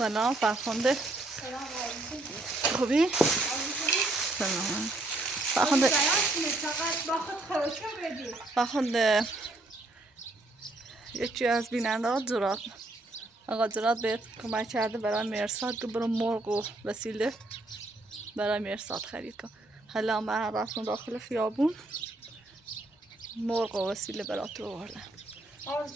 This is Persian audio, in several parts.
سلام فرخنده. سلام علیکم. خوبی؟ سلام. فرخنده. فرخنده. یکی از بیننده‌ها آقا جرات بهت کمک کرده برای مرساد که برو مرغ و وسیله برای مرساد خرید کن. حالا من رفتم داخل خیابون مرغ و وسیله برای تو آوردم.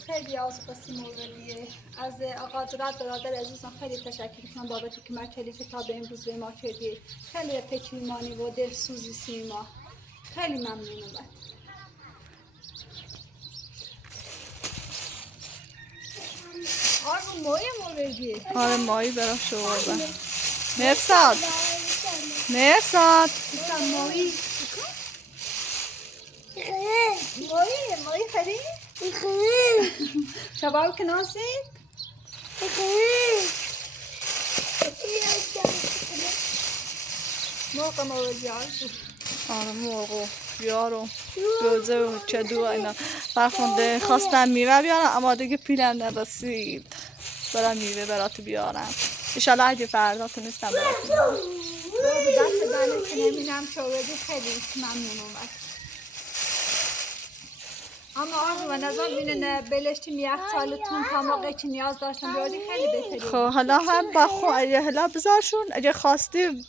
خیلی آسپاسی موردیه از آقا جرات برادر عزیزم خیلی تشکر میکنم بابت کمک کردی که تا به امروز به ما کردی. خیلی پشیمانی و دلسوزی سیما، خیلی ممنونم بات. آره مایی موردی. آره مایی برای شو آوردم. مرساد. مرساد. مایی. مایی خرید؟ شباب کناسید؟ مرغ موردی آره مرغ و بیار و گوزه و کدو و اینا. فرخنده خواستم میوه بیارم اما دیگه پیلم نرسید برای میوه برات بیارم. انشالله اگه فردا تونستم برات بیارم. دست بله که نمینم شوردی خیلی ممنونم بات. اما آرزو و نظام اینه بلشتی میخ سالتون تا موقعی که نیاز داشتم بیادی خیلی بهتری. خب حالا هم با خو حالا بذارشون اگه خواستی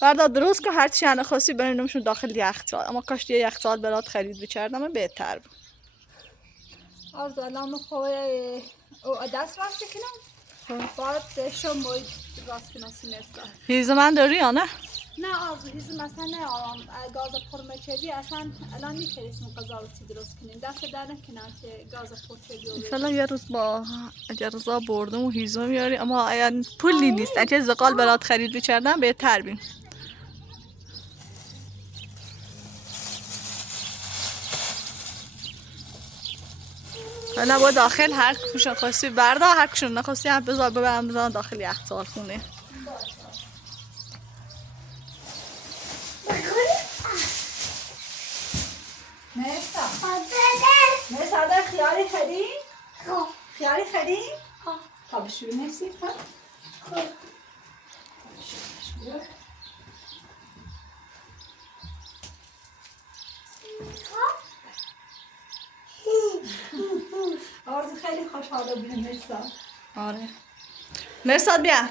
فردا درست که هر چی انا خواستی برینمشون داخل یخچال. اما کاش یه یخچال برات خرید بچردم بهتر بود. آرزو الان خواه دست راست کنم بعد شم باید راست کنم سیمستر. هیزم من داری یا نه؟ نه آرزو هیزم مثلا نه گاز پرمه کردی اصلا الان میکریسیم قضا رو چی درست کنیم. دست در نکنم که گاز پر کردی. انشالله یه روز با اگر رضا بردم و هیزم میاری اما اگر پولی نیست اگه زغال برات خرید بچردم بهتر بین. حالا با داخل هر کشون خواستی بردا هر کشون نخواستی هم بذار ببرم بذارم داخل یخچال خونه. مرساد خیاری خرید؟ خیاری خرید؟ تا بشوری مرسی آرزو خیلی خوشحاله بودیم مرساد. آره مرساد بیا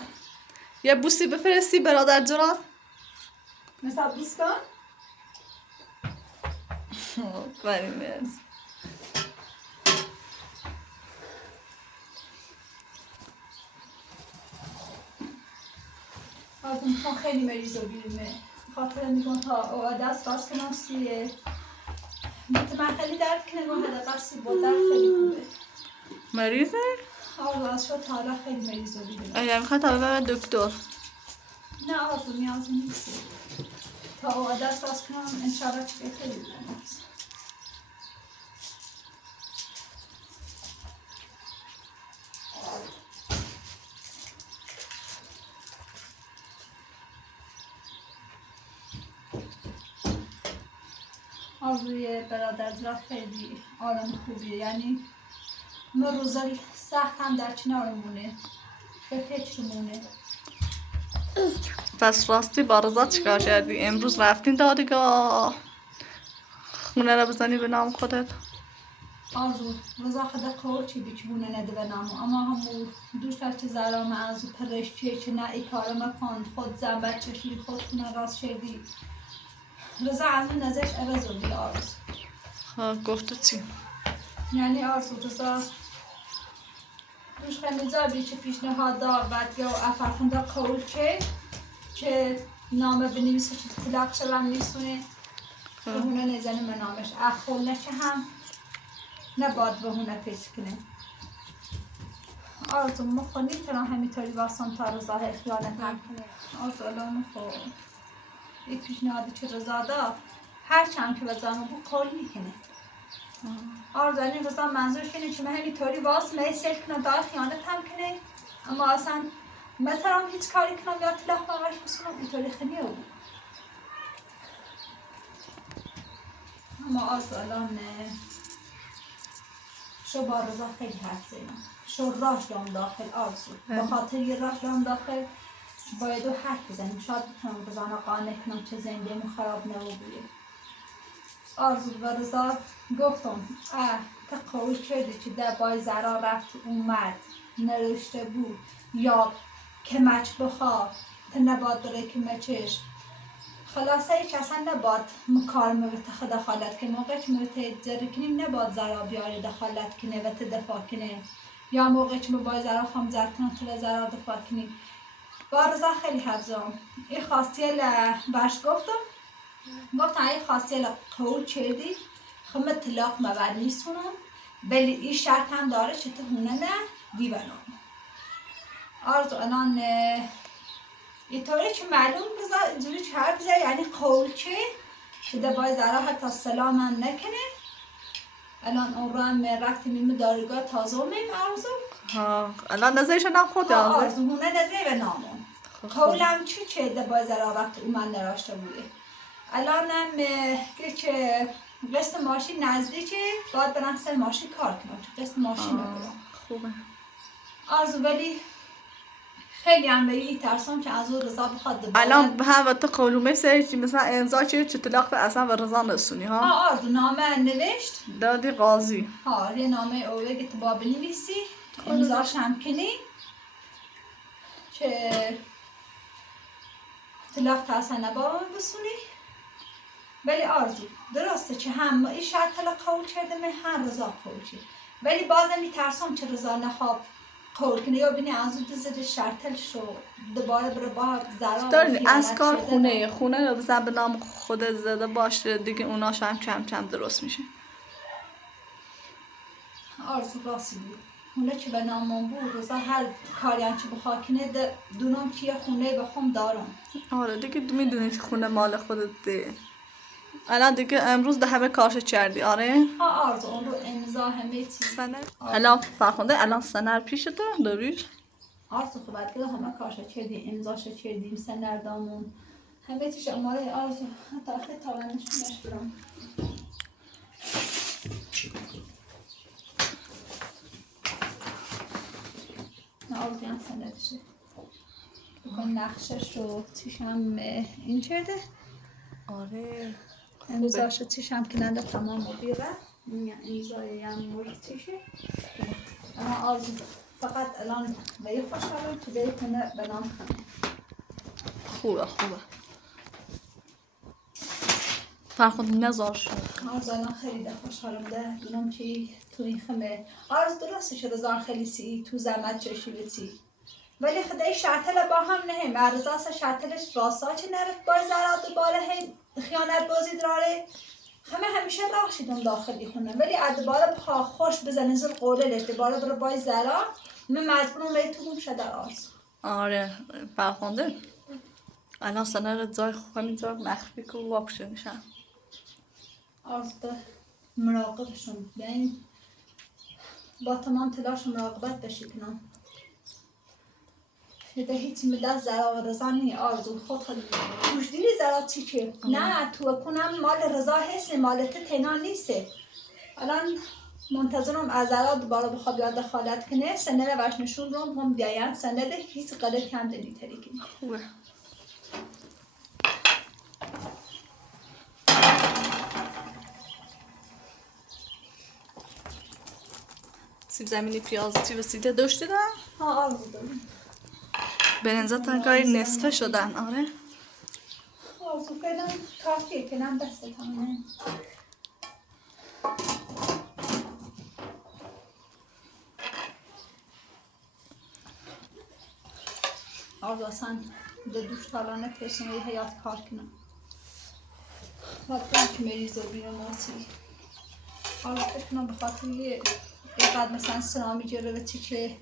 یه بوسی بفرستی برادر جرات. مرساد بوس کن. بری مرسی. آرزو میخوام خیلی مریض رو بیرونه خاطر میگم تا دست باز کنم سیه من خیلی درد کنه و حداقل سی با درد خیلی خوبه. مریضه؟ آرزو از شد تا حالا خیلی مریض رو بیرونه. اگر میخواد تا ببر دکتر. نه آرزو نیازی نیست تا دست باز کنم انشاءالله چی خیلی بیرونه. آرزوی برادر جرات خیلی آرام خوبیه یعنی ما روزای سخت هم در کنارمونه به فکرمونه. پس راستی با رضا چیکار کردی؟ امروز رفتین دادگاه خونه را بزنی به نام خودت؟ آرزو رضا خدا قول چی بیچونه نده به نامو اما همون دوشتر که زهرا معزو پرش چه نه ای کار مکن خود زن بچه شیر خود خونه راست شدی. رضا عنو نزش عوض رو آرزو. گفته چی؟ یعنی آرزو رضا دوش خیلی زابی چه پیشنهاد دار بعد یا فرخنده قول که نامه بنویسه که طلاق شدم نیستونه که هونه نزنه به نامش اخول نشه هم نباد به هونه پیش کنه. آرزو مخو نیتونم همیطوری واسم تا رضا خیانت هم کنه. آرزو الان مخو یک پیشنهادی که رضا داد هرچند که بزنم بود قول میکنه. آرزو این رضا منظورش اینه که من همیطوری واس میسل کنم دار خیانت هم کنه اما اصلا مثلا هیچ کاری کنم یا طلاق بغش بسونم اینطوری خیلیه بود. اما آرزو الان شو با رضا خیلی حرف زدم شو راش دام داخل آرزو به خاطر یه راش دام داخل باید و حرف بزنیم شاید بتونم بزنم قانع کنم چه زندگیمون خراب نبوده آرزو و رضا گفتم تا قول کردی که در بای زرا رفت اومد نرشته بود یا که مچ بخواه تا نباد داره که مچش خلاصه هیچ اصلا نباد مکارمه به تخ دخالت که موقع که موقع جره کنیم نباد زرا بیاره دخالت کنه و تدفاع کنه یا موقع که بای زرا خواهم زر کنم تو زرا دفاع کنیم با رضا خیلی حفظم این خواستیل برش گفتم این خواستیل قول چردی خمه طلاق مبر نیستونم ولی این شرط هم داره که تو هونه نه دیونم آرزو الان اینطوری که معلوم رضا اینجوری که حرف بزنی یعنی قول که دبای زرا حتی سلام هم نکنه الان اون رو هم رفتی میمه دارگاه تازه میم آرزو الان نزایش نام خود آرزو هونه نزای به نامون قولم چه دبای زرا وقت او من نراشته بوده الانم که قسط ماشین نزدیکه باید برم سر ماشین کار کنم چون قسط ماشین ندارم خوبه آرزو ولی خیلی هم بگی ترسم که از او رضا بخواد دوباره الان هم وقت قولومه سری مثلا امضا چه طلاق به اصلا به رضا نسونی ها آرزو نامه نوشت دادی قاضی یه نامه اوه که تو با بنویسی امضاش هم کنی که طلاق تا اصلا نبا بسونی ولی آرزو درسته که هم این شرط قول کرده من هم رضا قول کرد ولی بازم میترسم که رضا نخواب قول کنه یا بینی از اون زده شرطل شو دوباره بره با زرا از کار خونه رو بزن به نام خود زده باشه دیگه اوناش هم کم کم درست میشه آرزو راستی بود خونه که به نامون بود رضا هر کاری هم که بخواه کنه دونم که یه خونه بخوام دارم آره دیگه میدونی که خونه مال خودت ده الان دیگه امروز ده همه کارش کردی آره آرزو اون رو امضا همه چیز الان فرخنده الان سنر پیشته داری آرزو خب بعد همه کارش کردیم امضاش کردیم سنردامون همه چیز اماره آرزو حتی آخه تاونش برام نه آرزو هم سندشه بکن نقشش رو چیشم این کرده آره امضاش چیشم کننده تمام رو بیره امضای هم مورد چیشه اما آرزو فقط الان به یه خوشحالم که به کنه به نام خانه خوبه فرخنده نزار شد آرزو الان خیلی ده خوشحالم ده دونم که تو این خمه آرزو درسته شده زان خیلی سی تو زحمت چشی بسی ولی خدای شرطل با هم نه مرزاس شرطلش راستا چه نرفت بار زراد دوباره هم خیانت بازی داره همه همیشه راه شیدم داخلی خونه ولی ادباره پا خوش بزنه زل قولش دوباره بره بای زرا من مجبورم به تو شده آرزو آره فرخنده الان سنر جای همین جای مخفی که واکشه میشن آرزو مراقبشون یعنی با تمام تلاش مراقبت بشی کنم ده هیچی به دست زرا و رضا نی آرزو خود توش دیری زرا چی که نه تو کنم مال رضا هست مالت تینا نیسته الان منتظرم از زرا دوباره بخواب یاد دخالت کنه سنه رو برش نشون رو هم بیاین سنه ده هیچ غلطی هم دنی تری کنی خوبه سیب زمینی پیازی رسیده داشتی دارم؟ آرزو دارم برنزا تنکاری نصفه شدن آره آرزو فعلا کافیه که نم دسته تمامه آرزو اصلا دوش تالانه پرسنه حیات کار کنم باید برم که مریض رو بیرون آسی آرزو فکر کنم بخاطر یه قد مثلا سرامی جره چی که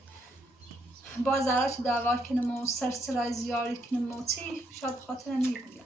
با زرات دعوا کنم و سرسرای زیاری کنم و چی شاید بخاطر میگویم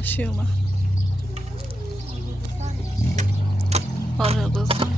لاشی اومد. آره رضا.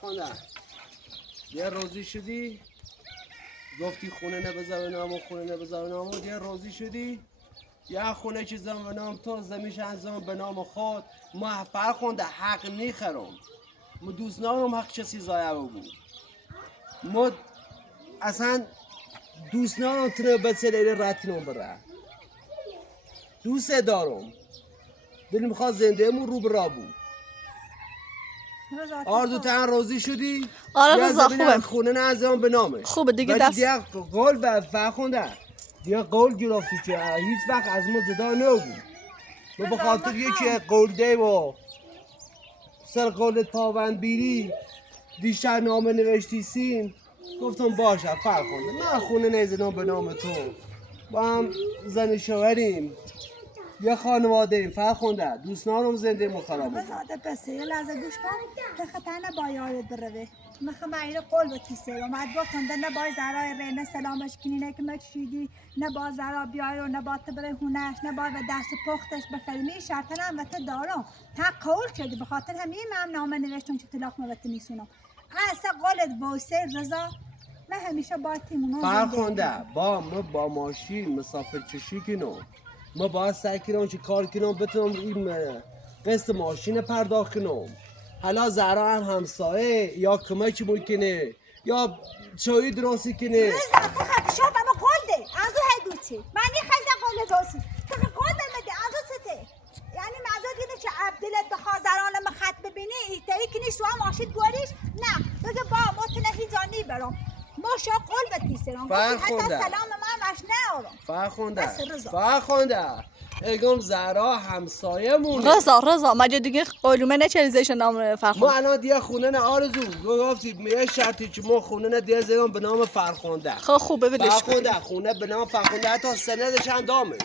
فرخنده یه روزی شدی گفتی خونه نبذار نامو خونه نبذار نامو یه روزی شدی یه خونه چیزم به نام تو زمیش انزام به نام خود ما فرخنده حق نیخرم ما دوست نارم حق کسی زایه بود ما اصلا دوست نارم تنه بسیاری راتینم بره دوست دارم دل میخواد زنده مون رو برا بود آرزو تن روزی شدی؟ آره رضا خوبه خونه نزدم به نامش خوبه دیگه ولی دست دیگه قول به فرخنده دیگه قول گرفتی که هیچ وقت از ما جدا نبود ما به خاطر یکی قول ده و سر قولت پاوند بیری دیشب نامه نوشتی سین گفتم باشه فرخنده من خونه نزدم به نام تو با هم زن شوهریم یه خانواده ایم فرخنده دوستانم زنده مخرام بزاده بسه یه لحظه گوش کن که خطر نبا یادت بروه مخه معیر قول بتیسه و مد گفتم ده نبای زهرای رینه سلامش کنی نه که مچشیدی نبا زهرا بیای رو نبا تبره هونش نبا و دست پختش بخلمی شرطنم و تا دارم تا قول شدی به خاطر همین من نامه نوشتم که طلاق موت نیسونم اصلا قولت وایسه رضا من همیشه با تیمونو فرخنده با ماشین مسافر چشی کنم ما باید سعی کنم چه کار کنم بتونم این قسط ماشین پرداخت کنم حالا زهرا هم همسایه یا کمکی ممکنه یا چایی درستی کنه رضا تو خیلی شب اما قول ده از او هدوچی من خیلی قول درستی تو قول بمده از او سته یعنی مزاد دیده چه عبدالت به خازران خط ببینی ایتایی کنی سوها ماشین گوریش نه بگه با ما تنهی جانی برام ما شا قول بتیسرم حتی سلام من مش نهارم فرخنده اگم زهرا همسایه مونه رضا مگه دیگه قولومه نچریزش نام فرخنده ما الان دیگه خونه نه آرزو گفتید یه شرطی که ما خونه نه دیگه زدم به نام فرخنده خوبه ولش فرخنده خونه به نام فرخنده حتی سندش هم دامش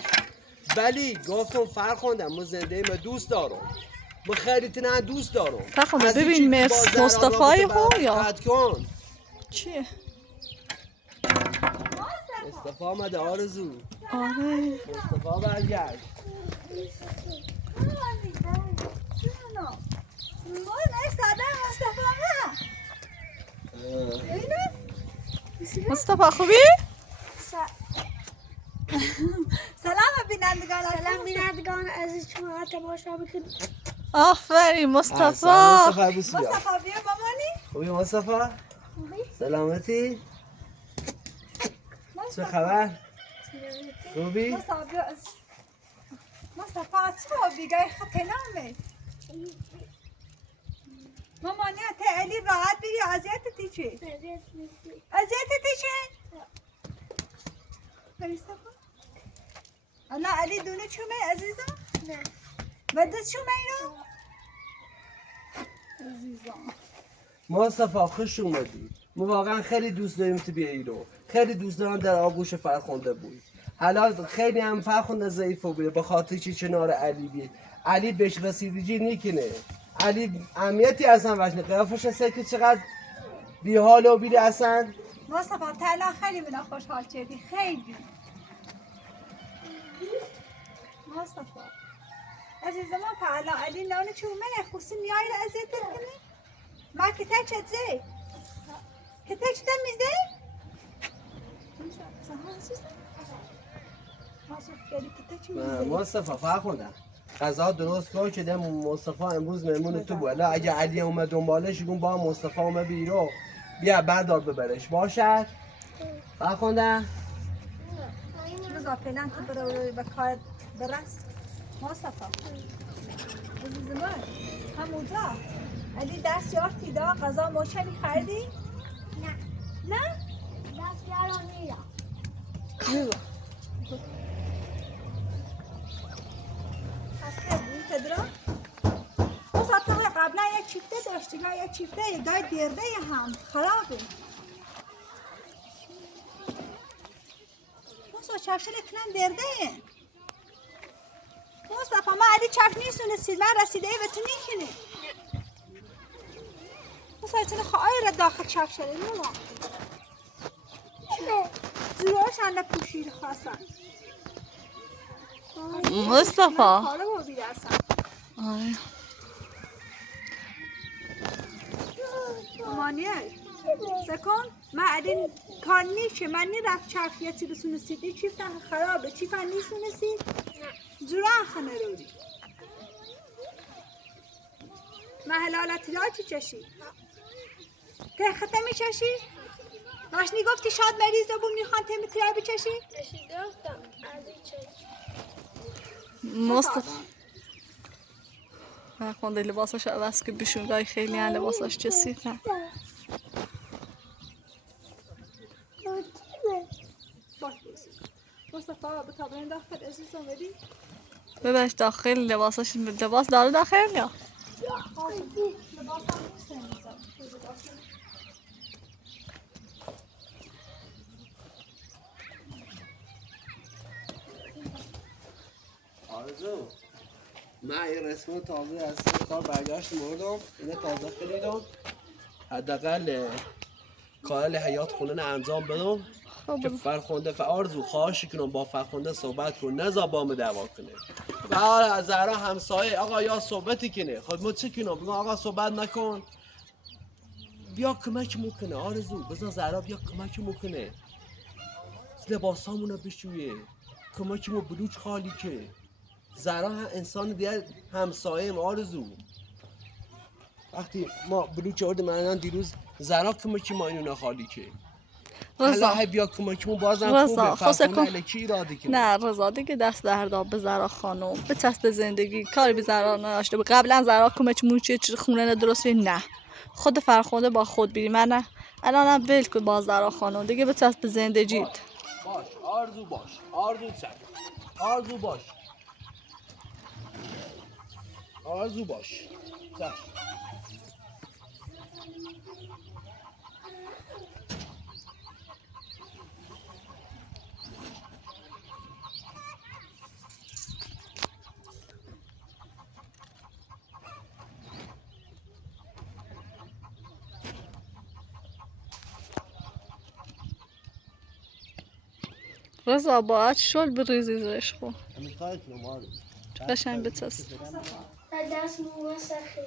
ولی گفتم فرخنده ما زنده ما دوست دارم ما خیلی تنها دوست دارم فرخنده ببین مصطفی هو یا چیه مصطفی آمده آرزو آره مصطفی برگشت مصطفی خوبی؟ سلام بینندگان سلام بینندگان عزیز شما تماشا بکنید آفرین مصطفی مصطفی بیا مامانی خوبی مصطفی؟ سلامتی؟ چه خبر؟ خوبی؟ مصطفی چه بیگای خطه نامه مامانی تا علی راحت بری اذیتت چه؟ اذیتت چه؟ فرستفا الله علی دونه چومه عزیزم؟ نه بدت چومه اینو؟ عزیزم مصطفی خوش اومدی ما واقعا خیلی دوست داریم تو بیایی رو خیلی دوست دارم در آغوش فرخنده بود حالا خیلی هم فرخنده ضعیف بوده به خاطر چی کنار علی بید علی بهش رسیدگی نیکنه علی اهمیتی اصلا وجنه قیافش هسته که چقدر بی حال و بیده اصلا مصطفی تعالی خیلی بنا خوشحال چردی خیلی مصطفی عزیزم تعالی علی نان چومه خوسی میای را ازیت کنی ما کتا چت زی کتا چت میزه مصطفی فرخنده غذا درست کن که ده مصطفی امروز مهمون تو بود اگه علی اومد دنبالش گون با مصطفی اومد بیرو بیا بردار ببرش باشد فرخنده بذار فعلا تو برو به کار برس مصطفی عزیز من همونجا علی دست یارتی دا غذا موشلی خریدی؟ نه نه؟ دست یارانی را گای چیفته گای دیرده هم خرابه موسا چفشل کنم درده مصطفی ما علی چف نیستونستید من رسیده ای بتونی کنی موسا چنه خواهی را داخل چفشل نولا زیراش هم نپوشید خواستن مصطفی حالا با بیرسن آره مانیه سکن من علی کار نیشه من نی رفت چرخیتی بسونستید ای چیفتن خرابه چیفتن نیستونستید زوران خانه روی محلالتی را چی چشی ته خطه می چشی ناشنی گفتی شاد مریض بون میخوان تمی تیرای بچشی گفتم از این چه مصطفی فرخنده لباسش عوض که بشون گاهی خیلی هم لباسش کثیفه باش بسی مصطفی به تابرین داخل عزیزم بدی ببرش داخل لباسش لباس داره داخل یا لباس هم نیست میزم آرزو من این رسم تازه از کار برگشت موردم اینه تازه خریدم حداقل کار حیات خونه انجام بدم که فرخنده آرزو خواهش کنم با فرخنده صحبت کن نزا با من دعوا کنه و حالا زهرا همسایه آقا یا صحبتی کنه خود ما چه کنم بگم آقا صحبت نکن بیا کمک میکنه آرزو بذار زهرا بیا کمک میکنه لباسامونو بشویه کمک مو بلوچ خالی که زهرا انسان دیگه همسایه آرزو وقتی ما بلوچ آوردیم من دیروز زهرا کمکی ما اینو نخالی که رضا حالا بیا کمکمون بازم رضا، خوبه خواسته فرخنده کن. الکی ایرادی کنه نه رضا دیگه دست دردا به زهرا خانم بچسب زندگی کاری به زهرا نداشته قبلا زهرا کمکمون چیه خونه درست نه خود فرخنده با خود بیری من نه الانم ول کن با زهرا خانم دیگه بچسب زندگیت باش آرزو باش آرزو چک آرزو باش آرزو باش چک رضا باید شل بریزی زش خو میخوای کنم آرزو قشنگ بچسب دست مو سخی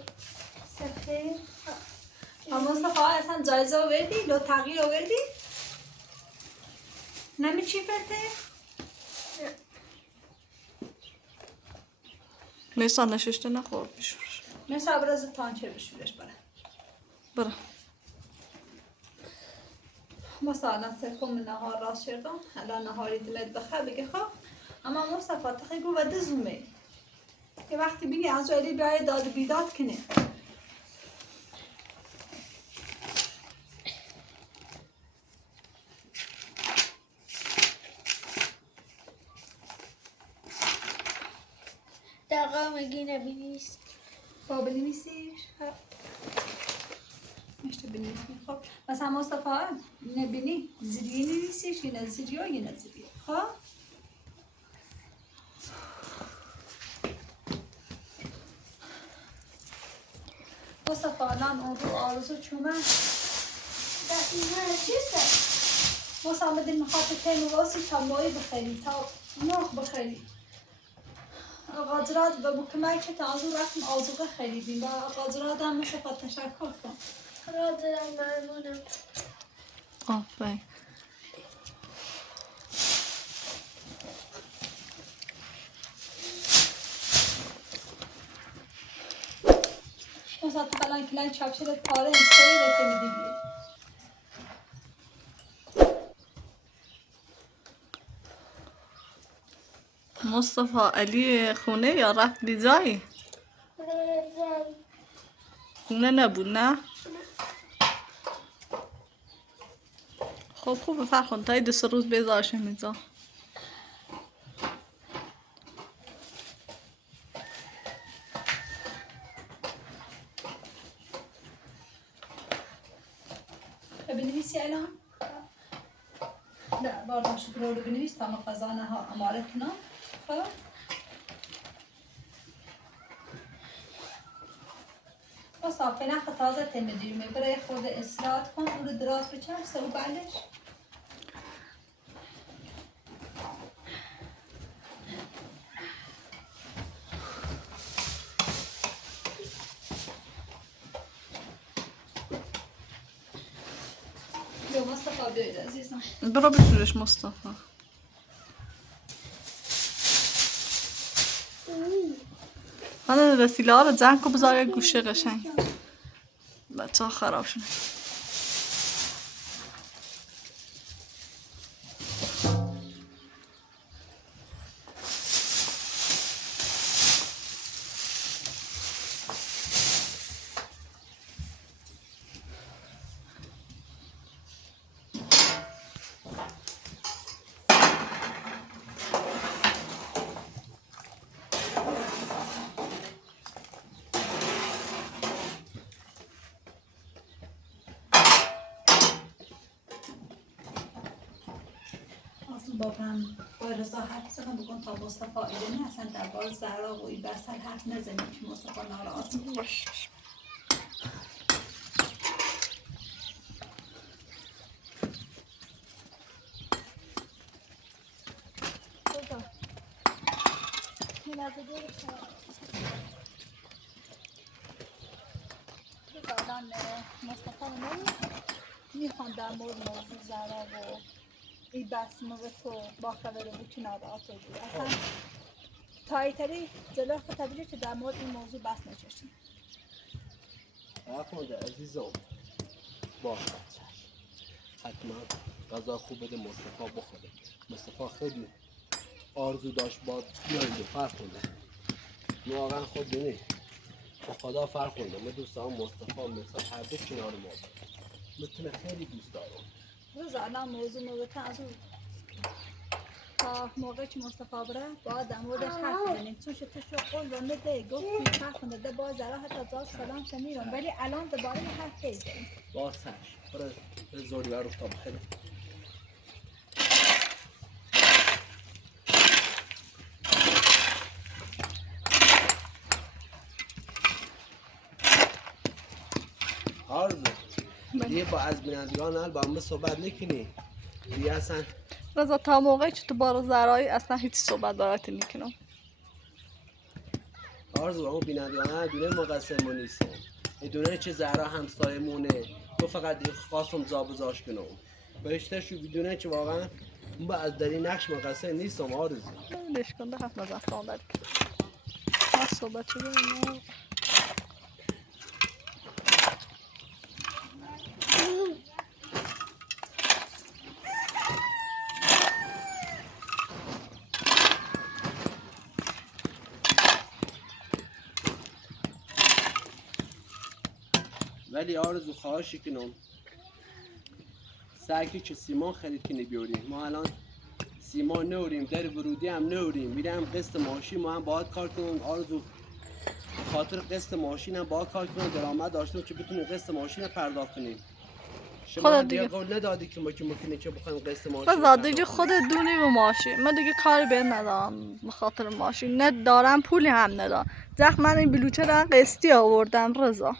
مصطفی اصلا جایزه آوردی لو تغییر آوردی نمی چی فرده میسان نششته نخورد بشورش مثل برز تانچه بشورش برو مثلا سرکم نهار راست شدم الان نهاری دلت بخواه بگه خواه اما مصطفی تخیل گو و دزومه که وقتی بگی از ولی بیای داد بیداد کنه دقیقا مگی نبینیست با بنویسیش مشته بنویسی خب مثلا مصطفی نبینی زیری نویسیش یه نزیری یا یه نزیری خب مصطفی الان اون رو آرزو چومن دقیقا چیسته مصطفی بدین میخواد که نواسی تا مایی بخیری تا مرغ بخیری قاجرات و بکمه که تا از اون رفتم آزوغه خریدیم و قاجرات هم مصطفی تشکر کن را دارم ممنونم آفرین مصطفی الان کلان چاپشلت پاره اینستایی رفته میدی بیه مصطفی علی خونه یا رفت بیجایی خونه نبود نه خب خوبه فرخنده تایی 2 روز بذارش میزا بنویسی الان؟ نه باردم شکر رو بنویس تا مخزانه ها اماره کنم. خب مصطفی نخ تازه تمیدیم برای خود اصلاحات کن اون رو دراز بچرس سو بعدش جو مصطفی بیاید عزیزم. برو بشورش مصطفی. من وسیله ها رو جمع کن بذار یه گوشه قشنگ بچه ها خراب شده. بابام با رضا حرف زدم بگم تا مصطفی ایرانی اصلا در بار زهرا و این بسر حرف نزنیم که مصطفی ناراحت میشه. الان مصطفی میخوان در مورد موضوع زهرا و این بحث موقع تو با خبر بود که ناراحت بود اصلا تایتری جلو خطبیلی که در مورد این موضوع بحث نچشتیم. فرخنده عزیزم باشه حتما غذا خوب بده مصطفی بخوره. مصطفی خیلی آرزو داشت با بیاینده فرخنده واقعا خود بینه با خدا فرخنده من دوست دارم مصطفی مرساد هر دو کنار ما میتونه خیلی دوست دارم. رضا الان موضوع موقع از اون تا موقعی که مصطفی بره باید در موردش حرف بزنیم چون تو شو قول و نده گفتی فرخنده ده باز زرا حتی زاد سلام شمیرم ولی الان دوباره حرف بزنیم باز سرش برای زوری بر افتاب خیلی آرزو یه با از بینندگان هل با همه صحبت نکنی دیگه اصلا رضا تا موقعی که تو بارو زرایی اصلا هیچ صحبت برات نکنم. آرزو همون بینندگان هل دونه مقصر نیستم میدونه چه زهرا همسایه مونه تو فقط خواستم جابجاش کنم بهشتشو بدونه که واقعا با از در این نقش مقصر نیستم آرزو نمیدش کن ده هفت نظر صحبت کن ما صحبت شده اینو ولی آرزو خواهش کنم سعی که سیمان خرید کنی بیاریم ما الان سیمان نوریم در ورودی هم نوریم میرم قسط ماشین ما هم باید کار کنم آرزو خاطر قسط ماشین هم باید کار کنم درآمد داشتم که بتونیم قسط ماشین رو پرداخت کنیم شما هم دیگه قول ندادی که ما که ممکنه که بخوایم قسط ماشین بزا دیگه خودت دونی به ماشین من دیگه کاری بهت ندارم بخاطر ماشین ندارم پولی هم ندارم زخم من این بلوچه رو قسطی آوردم رضا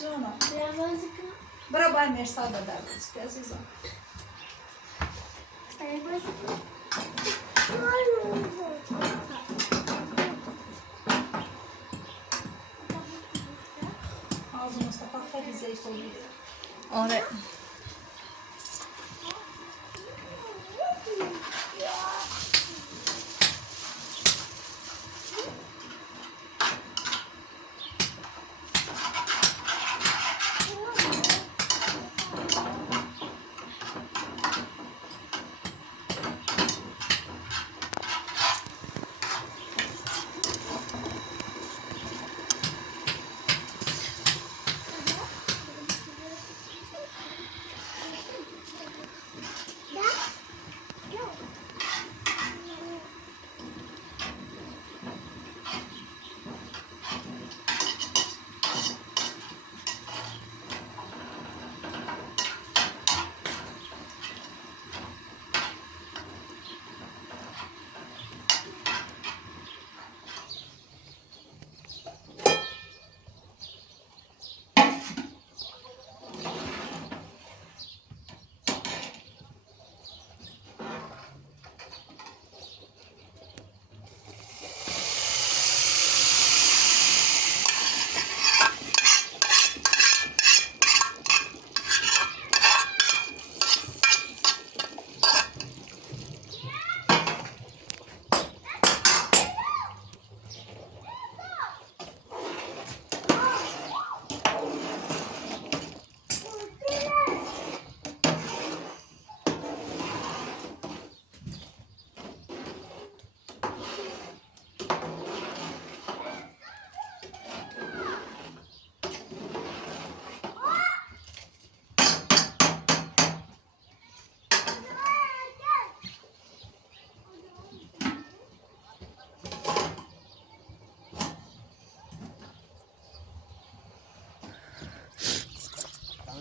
جانم برم بازی کنم برای باید مرساد به در بازی که عزیزم برم بازی کنم آرزو مصطفی خیلی ضعیف و میده آره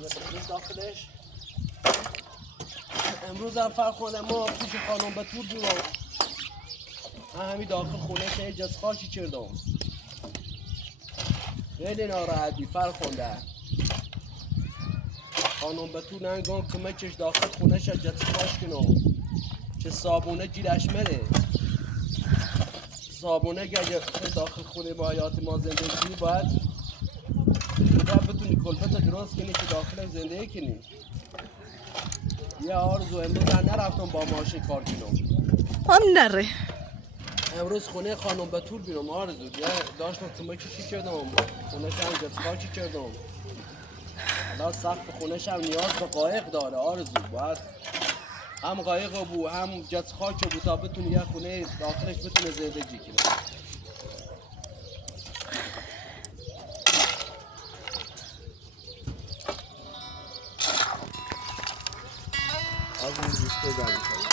بریم داخلش. امروز هم فرخنده ما پیش خانم بتور بیرم. من همین داخل خونه که جز خاکی کردم. خیلی ناراحتی فرخنده. خانم بتور ننگان کمکش داخل خونه شد جز خاش کنم. چه صابونه گیرش مره. صابونه که داخل خونه با حیات ما زندگی کنی باید بتونی کلبت درست کنی که داخل زندگی کنی. یه آرزو امروز نرفتم با ماشین کار کنم. هم نره. امروز خونه خانم بتور بیرم آرزو. داشتم کمکشی کردم. خونه‌ش هم جسخاکی کردم. الان سقف خونه‌ش هم نیاز به قایق داره آرزو. باید هم قایق بود هم جسخاک بود تا بتونی یه خونه داخلش بتونه زندگی کنه. از این ریخته زنی کنم.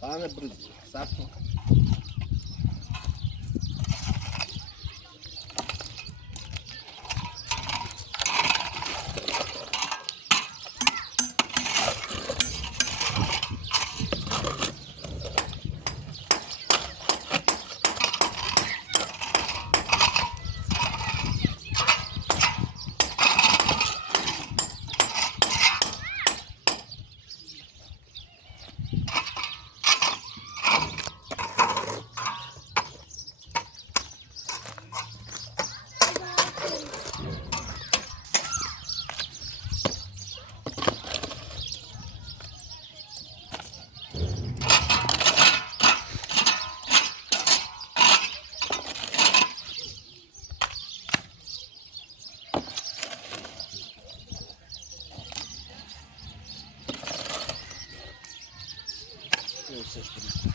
Πάμε μπρίζι, σάπτω. Seç bunu.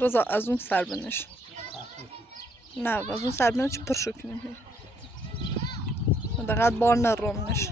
رضا از اون سر بنش. نه از اون سر بنش پرشو کنیم. دقیقا بار نرومنش.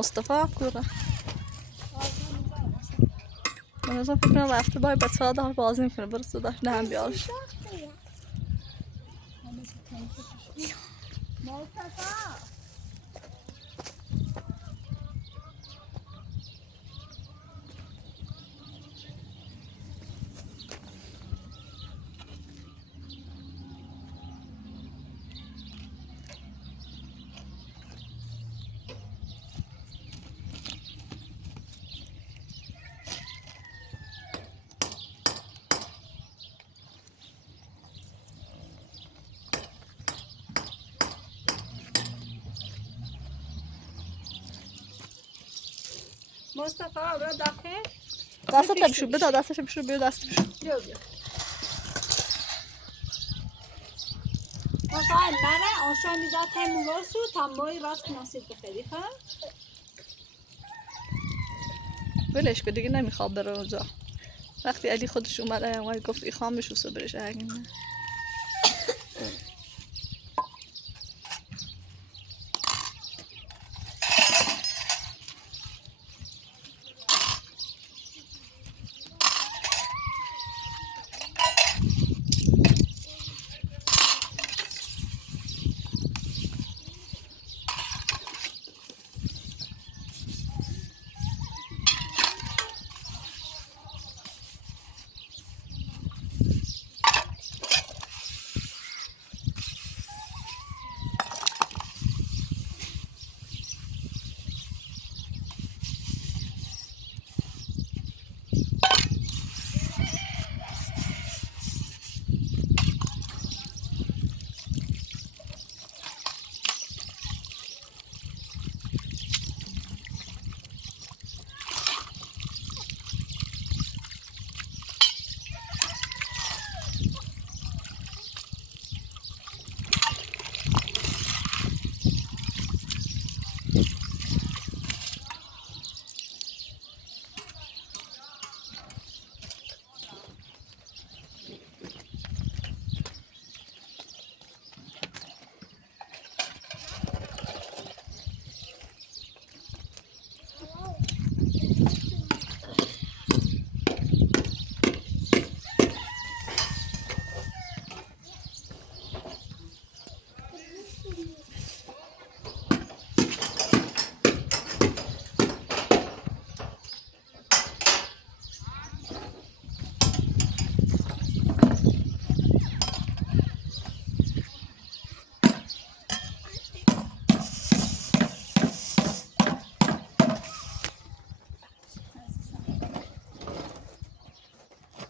مصطفی کوره من ازم فکر کنم رفته باید بچه ها دار بازی میکنه برو صداش نه هم بیارش مصطفی برو داخل. دستت بشو بده دستش بشو بیا دست بشو بیا مثلا منه آشان میداد همون واسو تا مای راست نصیب بخیری خب ولش که دیگه نمیخواد بره اونجا وقتی علی خودش اومد گفت ای خامش و برش اگه نه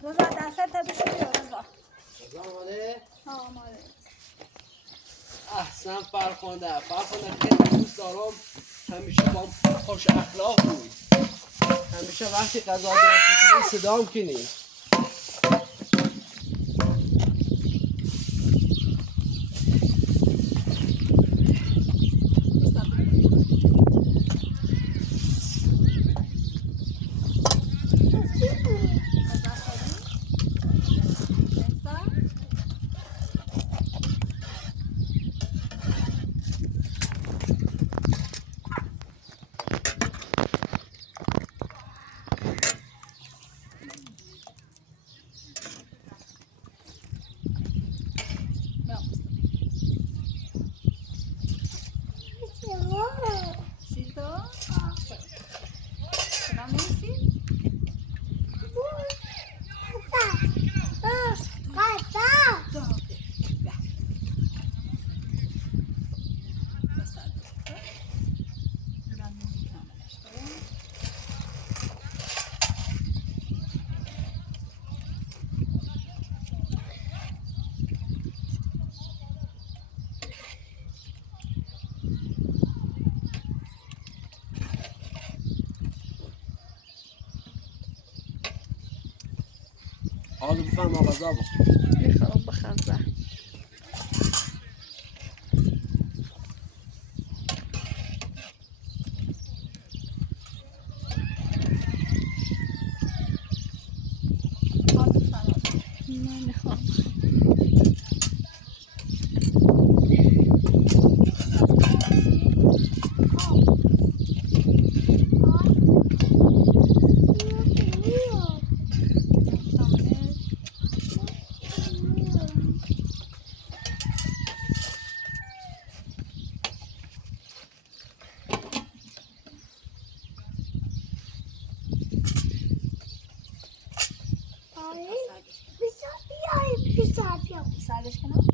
رضا دستت بشو بیا رضا آماده؟ آماده احسن فرخنده خیلی دوست دارم همیشه با خوش اخلاق بود همیشه وقتی غذا درست کنی صدام کنی حاضر بفهم غذا بخور. میخوام بخزه. نه میخوام. بیای بیای بیای سرش کنم